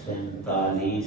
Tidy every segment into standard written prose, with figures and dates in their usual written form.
47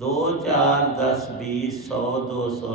2, 4, 10, 20, 100, 200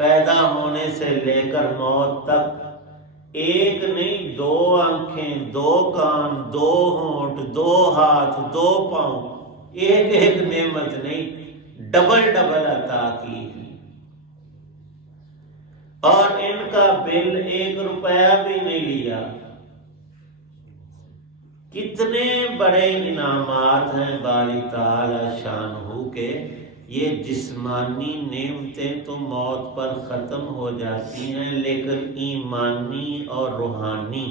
پیدا ہونے سے لے کر موت تک ایک نہیں، 2 آنکھیں، 2 کان، 2 ہونٹ، 2 ہاتھ، 2 پاؤں، ایک ایک نعمت نہیں، ڈبل ڈبل عطا کی، اور ان کا بل 1 روپیہ بھی نہیں لیا۔ کتنے بڑے انعامات ہیں باری تعالی شانہ کے۔ یہ جسمانی نعمتیں تو موت پر ختم ہو جاتی ہیں، لیکن ایمانی اور روحانی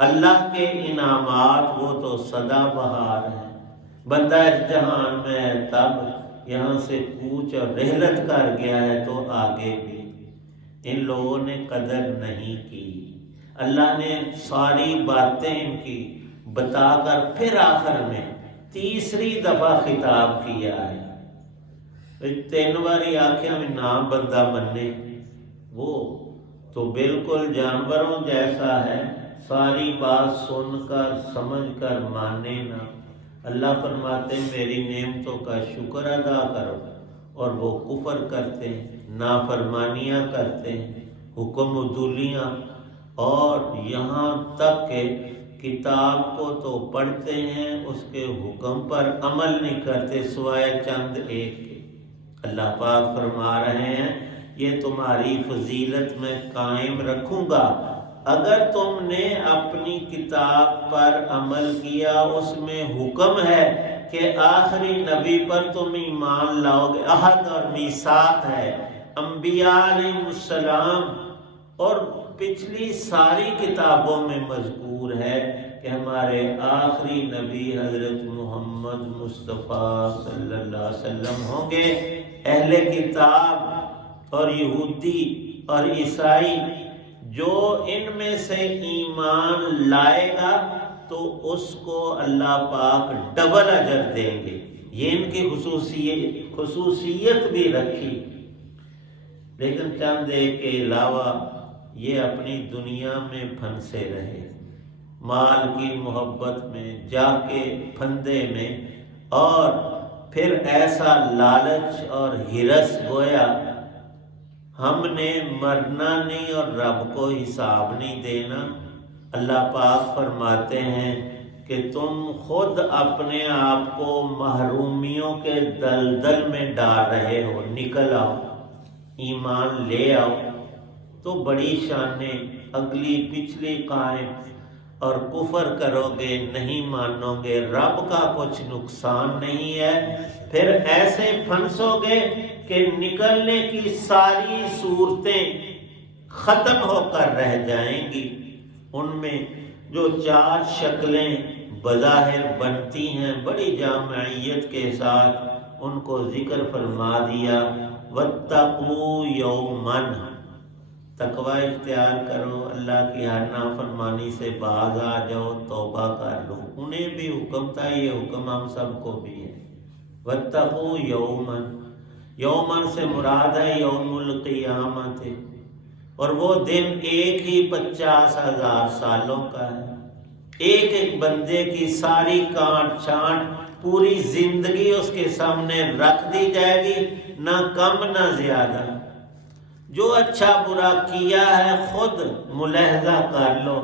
اللہ کے انعامات وہ تو سدا بہار ہیں۔ بندہ اس جہان میں ہے تب، یہاں سے کوچ اور رحلت کر گیا ہے تو آگے بھی۔ ان لوگوں نے قدر نہیں کی، اللہ نے ساری باتیں ان کی بتا کر پھر آخر میں تیسری دفعہ خطاب کیا ہے۔ 3 باری آخیا میں نام بندہ مننے، وہ تو بالکل جانوروں جیسا ہے، ساری بات سن کر سمجھ کر مانے نہ۔ اللہ فرماتے ہیں میری نعمتوں کا شکر ادا کرو، اور وہ کفر کرتے ہیں، نافرمانیاں کرتے ہیں، حکم عدولیاں، اور یہاں تک کہ کتاب کو تو پڑھتے ہیں، اس کے حکم پر عمل نہیں کرتے سوائے چند ایک کے۔ اللہ پاک فرما رہے ہیں یہ تمہاری فضیلت میں قائم رکھوں گا اگر تم نے اپنی کتاب پر عمل کیا۔ اس میں حکم ہے کہ آخری نبی پر تم ایمان لاؤ گے، عہد اور میثاق ہے، انبیاء علیہ السلام، اور پچھلی ساری کتابوں میں مذکور ہے کہ ہمارے آخری نبی حضرت محمد مصطفیٰ صلی اللہ علیہ وسلم ہوں گے۔ اہل کتاب اور یہودی اور عیسائی جو ان میں سے ایمان لائے گا تو اس کو اللہ پاک ڈبل اجر دیں گے۔ یہ ان کی خصوصیت بھی رکھی، لیکن چند ایک کے علاوہ یہ اپنی دنیا میں پھنسے رہے، مال کی محبت میں، جا کے پھندے میں، اور پھر ایسا لالچ اور ہرس گویا ہم نے مرنا نہیں اور رب کو حساب نہیں دینا۔ اللہ پاک فرماتے ہیں کہ تم خود اپنے آپ کو محرومیوں کے دلدل میں ڈال رہے ہو، نکل آؤ، ایمان لے آؤ تو بڑی شانیں اگلی پچھلی قائم، اور کفر کرو گے، نہیں مانو گے، رب کا کچھ نقصان نہیں ہے، پھر ایسے پھنسو گے کہ نکلنے کی ساری صورتیں ختم ہو کر رہ جائیں گی۔ ان میں جو 4 شکلیں بظاہر بنتی ہیں بڑی جامعیت کے ساتھ، ان کو ذکر فرما دیا، وَاتَّقُوا يَوْمًا، تقوی اختیار کرو، اللہ کی ہر نافرمانی سے باز آ جاؤ، توبہ کر لو۔ انہیں بھی حکم تھا، یہ حکم ہم سب کو بھی ہے۔ وَاتَّقُوا يَوْمًا، یومن سے مراد ہے یوم القیامت، اور وہ دن ایک ہی 50,000 سالوں کا ہے۔ ایک ایک بندے کی ساری کانٹ چھانٹ پوری زندگی اس کے سامنے رکھ دی جائے گی، نہ کم نہ زیادہ۔ جو اچھا برا کیا ہے خود ملاحظہ کر لو،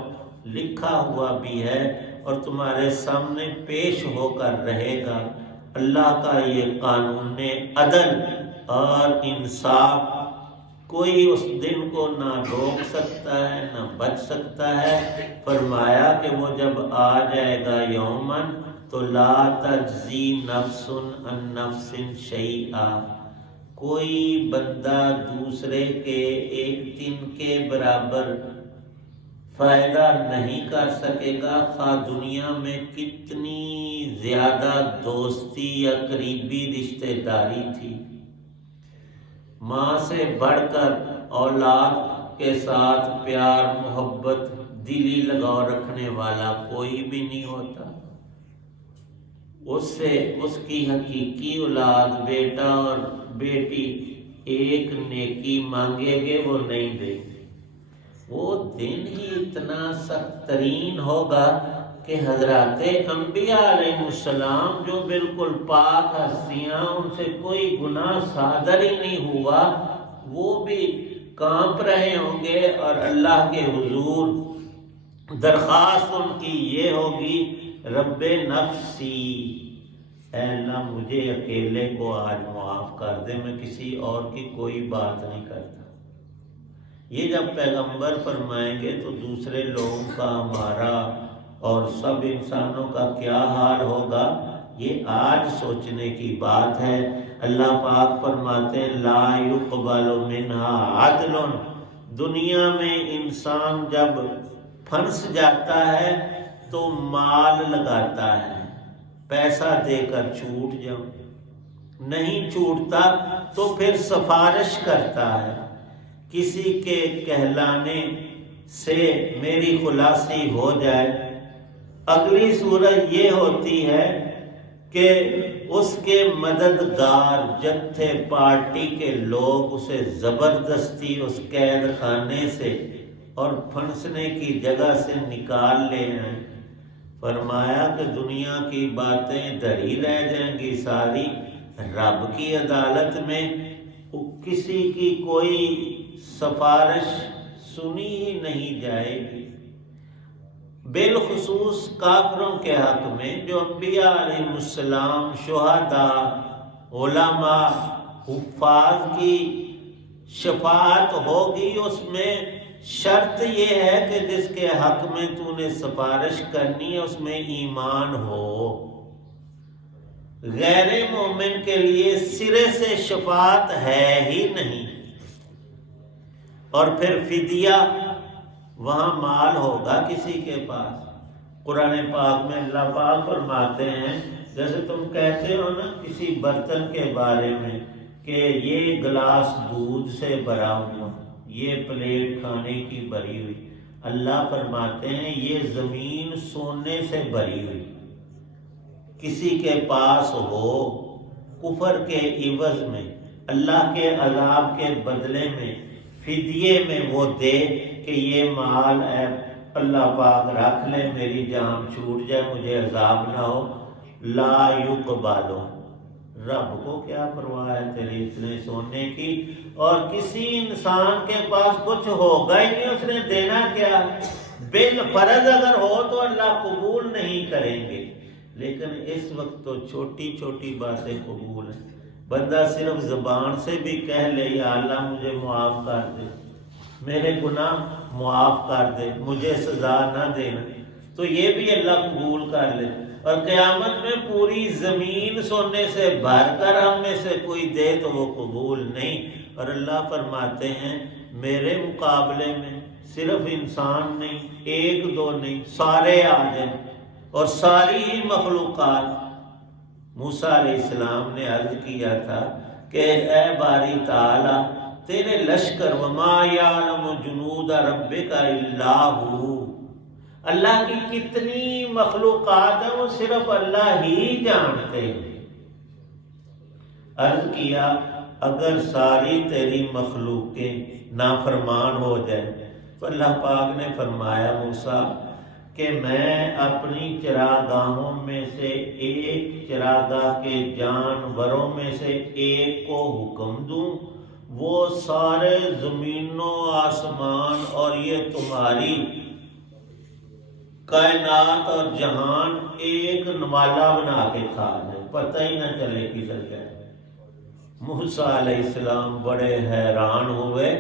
لکھا ہوا بھی ہے اور تمہارے سامنے پیش ہو کر رہے گا۔ اللہ کا یہ قانون عدل اور انصاف، کوئی اس دن کو نہ روک سکتا ہے نہ بچ سکتا ہے۔ فرمایا کہ وہ جب آ جائے گا یومن تو لا تجزی نفس عن نفس شیئا، کوئی بندہ دوسرے کے ایک دن کے برابر فائدہ نہیں کر سکے گا، خواہ دنیا میں کتنی زیادہ دوستی یا قریبی رشتہ داری تھی۔ ماں سے بڑھ کر اولاد کے ساتھ پیار محبت دلی لگاؤ رکھنے والا کوئی بھی نہیں ہوتا۔ اس سے اس کی حقیقی اولاد بیٹا اور بیٹی ایک نیکی مانگے گے وہ نہیں دیں گے۔ وہ دن ہی اتنا سخت ترین ہوگا کہ حضرات انبیاء علیہ السلام جو بالکل پاک ہستیاں، ان سے کوئی گناہ صادر ہی نہیں ہوا، وہ بھی کانپ رہے ہوں گے اور اللہ کے حضور درخواست ان کی یہ ہوگی رب نفسی، اے اللہ مجھے اکیلے کو آج معاف کر دے، میں کسی اور کی کوئی بات نہیں کرتا۔ یہ جب پیغمبر فرمائیں گے تو دوسرے لوگوں کا، ہمارا اور سب انسانوں کا کیا حال ہوگا، یہ آج سوچنے کی بات ہے۔ اللہ پاک فرماتے ہیں لا یقبل منہا عدل، دنیا میں انسان جب پھنس جاتا ہے تو مال لگاتا ہے، پیسہ دے کر چھوٹ جاؤ، نہیں چھوٹتا تو پھر سفارش کرتا ہے، کسی کے کہلانے سے میری خلاصی ہو جائے۔ اگلی صورت یہ ہوتی ہے کہ اس کے مددگار جتھے پارٹی کے لوگ اسے زبردستی اس قید خانے سے اور پھنسنے کی جگہ سے نکال لے آئیں۔ فرمایا کہ دنیا کی باتیں دھری رہ جائیں گی ساری، رب کی عدالت میں کسی کی کوئی سفارش سنی ہی نہیں جائے گی۔ بالخصوص کافروں کے حق میں جو انبیاء علیہ السلام، شہداء، علماء، حفاظ کی شفاعت ہوگی، اس میں شرط یہ ہے کہ جس کے حق میں تو نے سفارش کرنی ہے اس میں ایمان ہو۔ غیر مومن کے لیے سرے سے شفاعت ہے ہی نہیں۔ اور پھر فدیہ، وہاں مال ہوگا کسی کے پاس۔ قرآن پاک میں اللہ پاک فرماتے ہیں جیسے تم کہتے ہو نا کسی برتن کے بارے میں کہ یہ گلاس دودھ سے بھرا ہوا، یہ پلیٹ کھانے کی بھری ہوئی، اللہ فرماتے ہیں یہ زمین سونے سے بھری ہوئی، کسی کے پاس ہو کفر کے عوض میں، اللہ کے عذاب کے بدلے میں، فدیے میں وہ دے کہ یہ مال اے اللہ پاک رکھ لے، میری جان چھوٹ جائے، مجھے عذاب نہ ہو، لا یقبالو، رب کو کیا پرواہ ہے تیرے اتنے سونے کی، اور کسی انسان کے پاس کچھ ہوگا ہی نہیں، اس نے دینا کیا، بالفرض اگر ہو تو اللہ قبول نہیں کریں گے، لیکن اس وقت تو چھوٹی چھوٹی باتیں قبول ہیں۔ بندہ صرف زبان سے بھی کہہ لے یا اللہ مجھے معاف کر دے، میرے گناہ معاف کر دے، مجھے سزا نہ دینا، تو یہ بھی اللہ قبول کر لے۔ اور قیامت میں پوری زمین سونے سے بھر کر ہم میں سے کوئی دے تو وہ قبول نہیں۔ اور اللہ فرماتے ہیں میرے مقابلے میں صرف انسان نہیں، ایک دو نہیں، سارے آ جائیں اور ساری ہی مخلوقات۔ موسیٰ علیہ السلام نے عرض کیا تھا کہ اے باری تعالی تیرے لشکر وما یعلم جنود ربک الا ہو، اللہ کی کتنی مخلوقات ہیں وہ صرف اللہ ہی جانتے ہیں۔ عرض کیا اگر ساری تیری مخلوقیں نافرمان ہو جائیں تو اللہ پاک نے فرمایا موسیٰ کہ میں اپنی چراگاہوں میں سے ایک چراگاہ کے جانوروں میں سے ایک کو حکم دوں، وہ سارے زمین و آسمان اور یہ تمہاری کائنات اور جہان ایک نوالا بنا کے کھا جائے، پتہ ہی نہ چلے کدھر گئے۔ موسیٰ علیہ السلام بڑے حیران ہوئے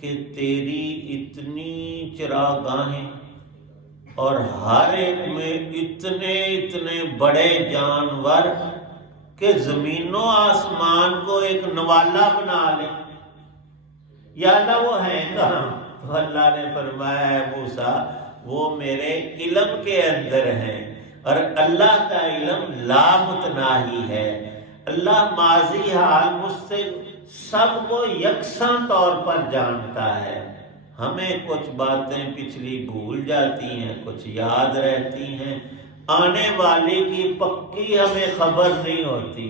کہ تیری اتنی چراگاہیں اور ہر ایک میں اتنے اتنے بڑے جانور کہ زمین و آسمان کو ایک نوالا بنا لے، یا اللہ وہ ہیں کہاں؟ تو اللہ نے فرمایا ہے موسیٰ وہ میرے علم کے اندر ہیں، اور اللہ کا علم لا متناہی ہے، اللہ ماضی حال مستقبل سب کو یکساں طور پر جانتا ہے۔ ہمیں کچھ باتیں پچھلی بھول جاتی ہیں، کچھ یاد رہتی ہیں، آنے والی کی پکی ہمیں خبر نہیں ہوتی۔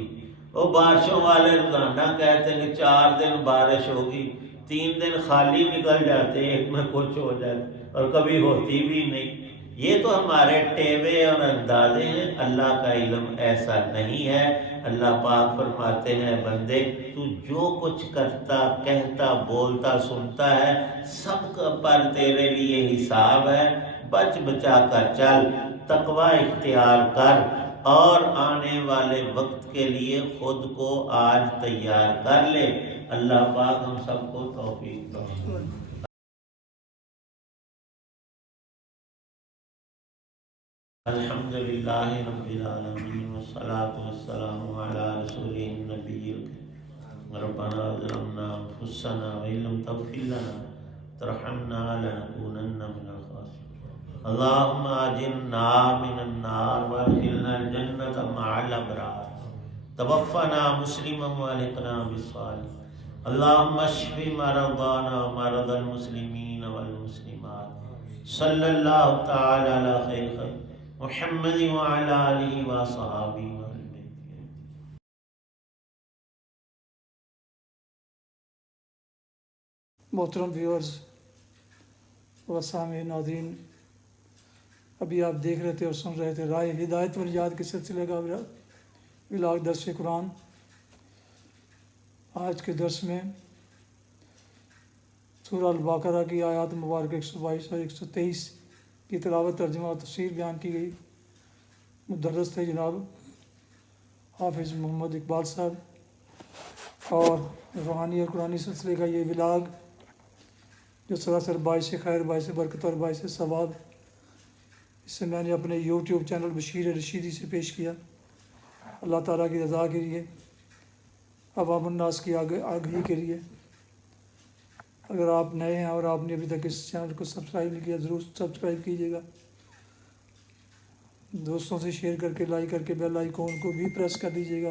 وہ بارشوں والے روزانہ کہتے ہیں کہ 4 دن بارش ہوگی، 3 دن خالی نکل جاتے، ایک میں کچھ ہو جاتا اور کبھی ہوتی بھی نہیں۔ یہ تو ہمارے ٹیوے اور اندازے ہیں، اللہ کا علم ایسا نہیں ہے۔ اللہ پاک فرماتے ہیں بندے تو جو کچھ کرتا کہتا بولتا سنتا ہے سب کا پر تیرے لیے حساب ہے۔ بچ بچا کر چل، تقوی اختیار کر، اور آنے والے وقت کے لیے خود کو آج تیار کر لے۔ اللہ پاک ہم سب کو توفیق دے۔ الحمد للہ رب العالمین والصلاة والسلام علی رسولہ النبی الکریم۔ ربنا ظلمنا انفسنا وان لم تغفر لنا ترحمنا لنکونن من الخاسرین۔ اللہم اجرنا من النار وادخلنا الجنۃ مع الابرار، توفنا مسلما والحقنا بالصالحین۔ اللہم اشف مرضانا ومرضى المسلمین والمسلمات، صلی اللہ تعالی علی خیر خلق محمد وعلی آلہ وصحابہ وسلم۔ محترم ویورز و سامعین ناظرین، ابھی آپ دیکھ رہے تھے اور سن رہے تھے رائے ہدایت و نجات کے سلسلے کا ولاگ درس قرآن۔ آج کے درس میں سورہ البقرہ کی آیات مبارکہ 122 اور 123 کی تلاوت، ترجمہ اور تفسیر بیان کی گئی۔ مدرس تھے جناب حافظ محمد اقبال صاحب، اور روحانی اور قرآنی سلسلے کا یہ ولاگ جو سراسر باعث خیر، باعث برکت اور باعث ثواب، اس سے میں نے اپنے یوٹیوب چینل بشیر رشیدی سے پیش کیا، اللہ تعالیٰ کی رضا کے لیے، عوام الناس کی آگہی کے لیے۔ اگر آپ نئے ہیں اور آپ نے ابھی تک اس چینل کو سبسکرائب نہیں کیا، ضرور سبسکرائب کیجیے گا، دوستوں سے شیئر کر کے، لائک کر کے بیل آئیکن کو بھی پریس کر دیجیے گا،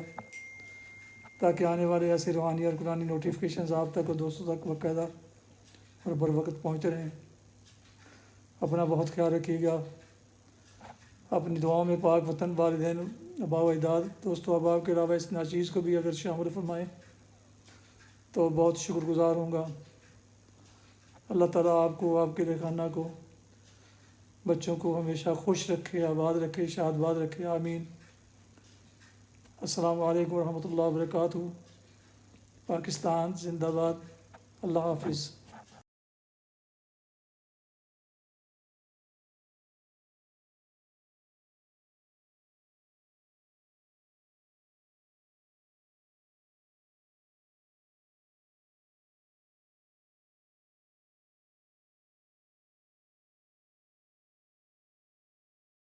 تاکہ آنے والے ایسے روحانی اور قرآنی نوٹیفیکیشنز آپ تک اور دوستوں تک باقاعدہ اور بر وقت پہنچتے رہیں۔ اپنا بہت خیال رکھیے گا، اپنی دعاؤں میں پاک وطن، والدین، آباء و اجداد، دوست و احباب کے علاوہ اس ناچیز کو بھی اگر شامل فرمائیں تو بہت شکر گزار ہوں گا۔ اللہ تعالیٰ آپ کو، آپ کے خانہ کو، بچوں کو ہمیشہ خوش رکھے، آباد رکھے، شاد باد رکھے، آمین۔ السلام علیکم ورحمۃ اللہ وبرکاتہ۔ پاکستان زندہ باد۔ اللہ حافظ۔